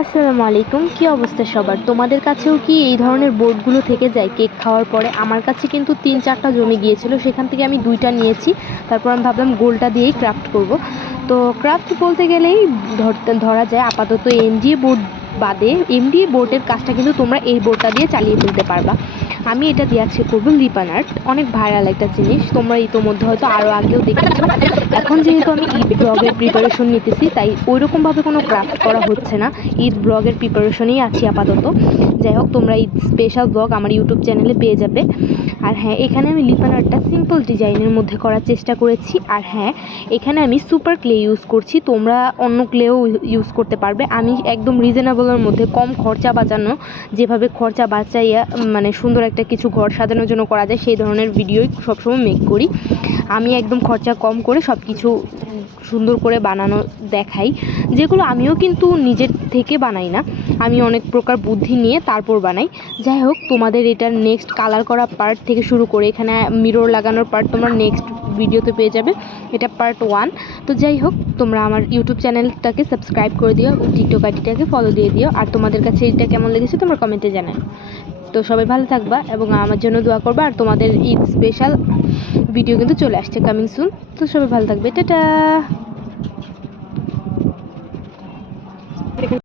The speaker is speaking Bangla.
আসসালামু আলাইকুম। কী অবস্থা সবার? তোমাদের কাছেও কি এই ধরনের বোর্ডগুলো থেকে যায় কেক খাওয়ার পরে? আমার কাছে কিন্তু ৩-৪টা জমে গিয়েছিল, সেখান থেকে আমি 2টা নিয়েছি। তারপর আমি ভাবলাম গোলটা দিয়েই ক্রাফট করব। তো ক্রাফট বলতে গেলেই ধরা যায় আপাতত এমডিএ বোর্ড বাদে এমডিএ বোর্ডের কাজটা কিন্তু তোমরা এই বোর্ডটা দিয়ে চালিয়ে ফেলতে পারবা। আমি এটা দিয়ে আজকে করবো লিপান আর্ট, অনেক ভাইরাল একটা জিনিস, তোমরা ইতোমধ্যে হয়তো আরও আগেও দেখেছো। এখন যেহেতু আমি ঈদ ব্লগের প্রিপারেশন নিতেছি, তাই ওইরকমভাবে কোনো ক্রাফট করা হচ্ছে না, ঈদ ব্লগের প্রিপারেশনেই আছি আপাতত। যাই হোক, তোমরা ঈদ স্পেশাল ব্লগ আমার ইউটিউব চ্যানেলে পেয়ে যাবে। আর হ্যাঁ, এখানে আমি লিপান আর্টটা সিম্পল ডিজাইনের মধ্যে করার চেষ্টা করেছি। আর হ্যাঁ, এখানে আমি সুপার ক্লে ইউজ করছি, তোমরা অন্য ক্লেও ইউজ করতে পারবে। আমি একদম রিজনেবলের মধ্যে কম খরচা বাঁচানো, যেভাবে খরচা বাঁচাইয়া মানে সুন্দর একটা কিছু ঘর সাজানোর জন্য করা যায় সেই ধরনের ভিডিওই সবসময় মেক করি। আমি একদম খরচা কম করে সব কিছু সুন্দর করে বানানো দেখাই, যেগুলো আমিও কিন্তু নিজের থেকে বানাই না, আমি অনেক প্রকার বুদ্ধি নিয়ে তারপর বানাই। যাই হোক, তোমাদের এটার নেক্সট কালার করা পার্ট থেকে শুরু করে এখানে মিরর লাগানোর পার্ট তোমরা নেক্সট ভিডিওতে পেয়ে যাবে, এটা পার্ট 1। তো যাই হোক, তোমরা আমার ইউটিউব চ্যানেলটাকে সাবস্ক্রাইব করে দিও, টিকটক আইডিটাকে ফলো দিয়ে দিও। আর তোমাদের কাছে এটা কেমন লেগেছে তোমরা কমেন্টে জানাও। তো সবাই ভালো থাকবা এবং আমার জন্য দোয়া করবা। আর তোমাদের ঈদ স্পেশাল ভিডিও কিন্তু চলে আসছে কামিং সুন। তো সবাই ভালো থাকবে, টাটা।